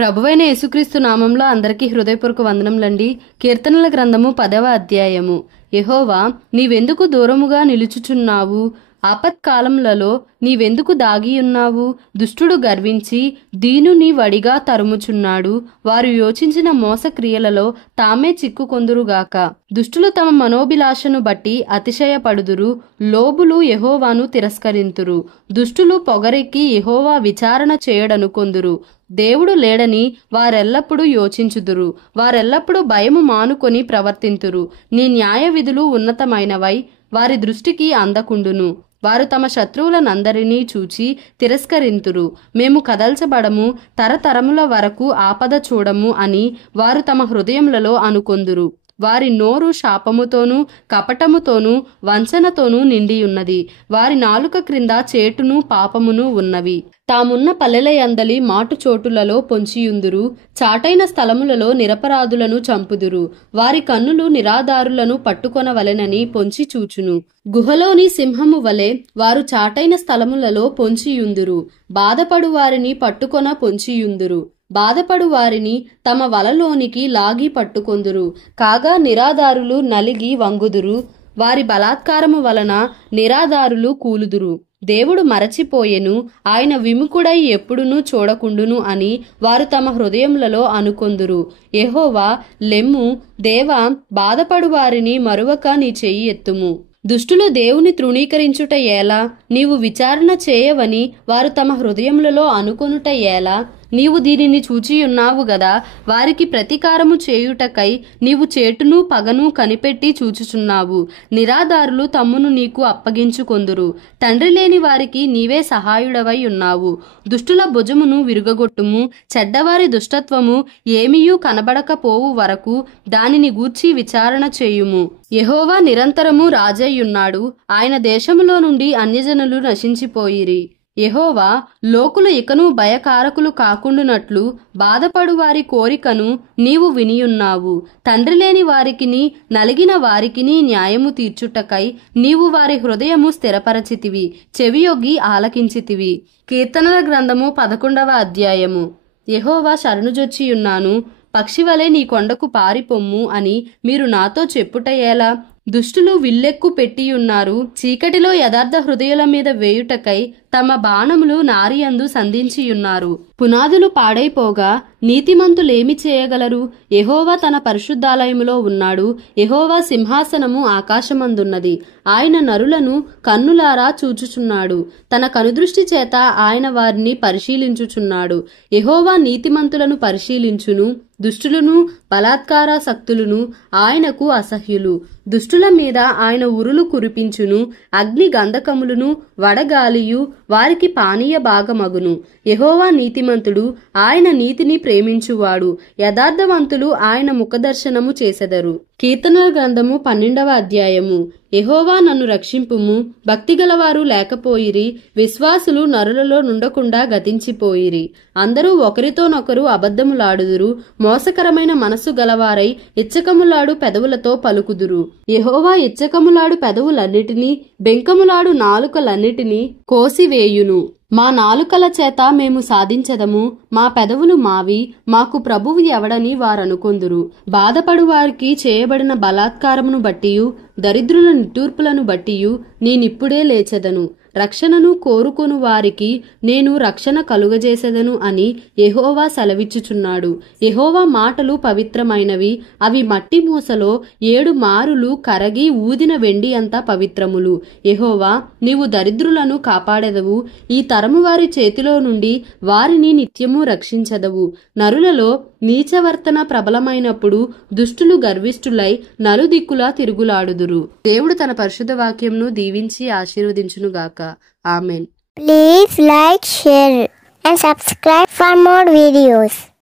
ప్రభువైన యేసుక్రీస్తు నామంలో అందరికీ హృదయపూర్వక వందనములండి. కీర్తనల గ్రంథము 10వ అధ్యాయము. యెహోవా, నీవెందుకు దూరముగా నిలుచుచున్నావు? ఆపత్కాలములలో నీవెందుకు దాగియున్నావు? దుష్టుడు గర్వించి దీనుని వడిగా తరుముచున్నాడు. వారు యోచించిన మోసక్రియలలో తామే చిక్కుకొందురుగాక. దుష్టులు తమ మనోభిలాషను బట్టి అతిశయపడుదురు. లోబులు యెహోవాను తిరస్కరింతురు. దుష్టులు పొగరెక్కి యెహోవా విచారణ చేయడనుకొందురు. దేవుడు లేడని వారెల్లప్పుడూ యోచించుదురు. వారెల్లప్పుడూ భయము మానుకొని ప్రవర్తింతురు. నీ న్యాయ విధులు ఉన్నతమైనవై వారి దృష్టికి అందకుండును. వారు తమ శత్రువులనందరినీ చూచి తిరస్కరింతురు. మేము కదల్చబడము, తరతరముల వరకు ఆపద చూడము అని వారు తమ హృదయములలో అనుకొందురు. వారి నోరు శాపముతోనూ కపటముతోనూ వంచనతోనూ నిండియున్నది. వారి నాలుక క్రింద చేటును పాపమును ఉన్నవి. తామున్న పల్లెలయందలి మాటు చోటులలో పొంచియుందురు. చాటైన స్థలములలో నిరపరాధులను చంపుదురు. వారి కన్నులు నిరాధారులను పట్టుకొనవలెనని పొంచి చూచును. గుహలోని సింహము వలె వారు చాటైన స్థలములలో పొంచియుందురు. బాధపడు వారిని పట్టుకొన పొంచియుందురు. బాధపడు వారిని తమ వలలోనికి లాగి పట్టుకొందురు. కాగా నిరాధారులు నలిగి వంగుదురు. వారి బలాత్కారము వలన నిరాధారులు కూలుదురు. దేవుడు మరచిపోయెను, ఆయన విముఖుడై ఎప్పుడునూ చూడకుండును అని వారు తమ హృదయములలో అనుకొందురు. యెహోవా, లెమ్ము, దేవా, బాధపడు వారిని మరువక నీ చెయ్యి ఎత్తుము. దుష్టులు దేవుని తృణీకరించుట ఎలా? నీవు విచారణ చేయవని వారు తమ హృదయములలో అనుకొనుట ఎలా? నీవు దీనిని చూచియున్నావు గదా. వారికి ప్రతీకారము చేయుటకై నీవు చేటును పగను కనిపెట్టి చూచుచున్నావు. నిరాధారులు తమ్మును నీకు అప్పగించుకొందురు. తండ్రి లేని వారికి నీవే సహాయుడవై ఉన్నావు. దుష్టుల భుజమును విరుగగొట్టుము. చెడ్డవారి దుష్టత్వము ఏమీయూ కనబడకపోవు వరకు దానిని గూర్చి విచారణ చేయుము. యెహోవా నిరంతరము రాజయ్యున్నాడు. ఆయన దేశములో నుండి అన్యజనులు నశించిపోయిరి. యెహోవా, లోకులు ఇకను భయకారకులు కాకుండునట్లు బాధపడు వారి కోరికను నీవు వినియున్నావు. తండ్రి లేని వారికిని నలిగిన వారికిని న్యాయము తీర్చుటకై నీవు వారి హృదయము స్థిరపరచితివి, చెవియొగ్గి ఆలకించితివి. కీర్తనల గ్రంథము 11వ అధ్యాయము. యెహోవా, శరణుజొచ్చియున్నాను. పక్షివలే నీ కొండకు పారిపొమ్ము అని మీరు నాతో చెప్పుట ఎలా? దుష్టులు విల్లెక్కు పెట్టియున్నారు. చీకటిలో యథార్థ హృదయుల మీద వేయుటకై తమ బాణములు నారియందు సంధించియున్నారు. పునాదులు పాడైపోగా నీతిమంతులేమి చేయగలరు? యెహోవా తన పరిశుద్ధాలయములో ఉన్నాడు. యెహోవా సింహాసనము ఆకాశమందున్నది. ఆయన నరులను కన్నులారా చూచుచున్నాడు. తన కనుదృష్టి చేత ఆయన వారిని పరిశీలించుచున్నాడు. యెహోవా నీతిమంతులను పరిశీలించును. దుష్టులను బలాత్కారాసక్తులను ఆయనకు అసహ్యులు. దుష్టుల మీద ఆయన ఉరులు కురిపించును. అగ్ని గంధకములను వడగాలియు వారికి పానీయ భాగమగును. యెహోవా నీతిమంతుడు, ఆయన నీతిని ప్రేమించువాడు. యథార్థవంతులు ఆయన ముఖదర్శనము చేసెదరు. కీర్తనల గ్రంథము 12వ అధ్యాయము. యెహోవా, నన్ను రక్షింపుము. భక్తిగలవారు లేకపోయిరి. విశ్వాసులు నరులలో నుండకుండా గతించిపోయిరి. అందరూ ఒకరితోనొకరు అబద్ధములాడుదురు. మోసకరమైన మనస్సు గలవారై ఇచ్చకములాడు పెదవులతో పలుకుదురు. యెహోవా ఇచ్చకములాడు పెదవులన్నిటినీ బెంకములాడు నాలుకలన్నిటినీ కోసివేయును. మా నాలుకల చేత మేము సాధించదము. మా పెదవులు మావి. మాకు ప్రభువు ఎవడని వారనుకొందురు. బాధపడు వారికి చేయబడిన బలాత్కారమును బట్టియు దరిద్రుల నిట్టూర్పులను బట్టియు నేనిప్పుడే లేచెదను. రక్షణను కోరుకొను వారికి నేను రక్షణ కలుగజేసెదను అని యెహోవా సెలవిచ్చుచున్నాడు. యెహోవా మాటలు పవిత్రమైనవి. అవి మట్టి మూసలో 7 మారులు కరగి ఊదిన వెండి అంత పవిత్రములు. యెహోవా, నీవు దరిద్రులను కాపాడెదవు. ఈ తరము వారి చేతిలో నుండి వారిని నిత్యము రక్షించదవు. నరులలో నీచవర్తన ప్రబలమైనప్పుడు దుష్టులు గర్విష్ఠులై నలుదిక్కులా తిరుగులాడుదురు. దేవుడు తన పరిశుద్ధ వాక్యంను దీవించి ఆశీర్వదించునుగాక. Amen. Please like, share and subscribe for more videos.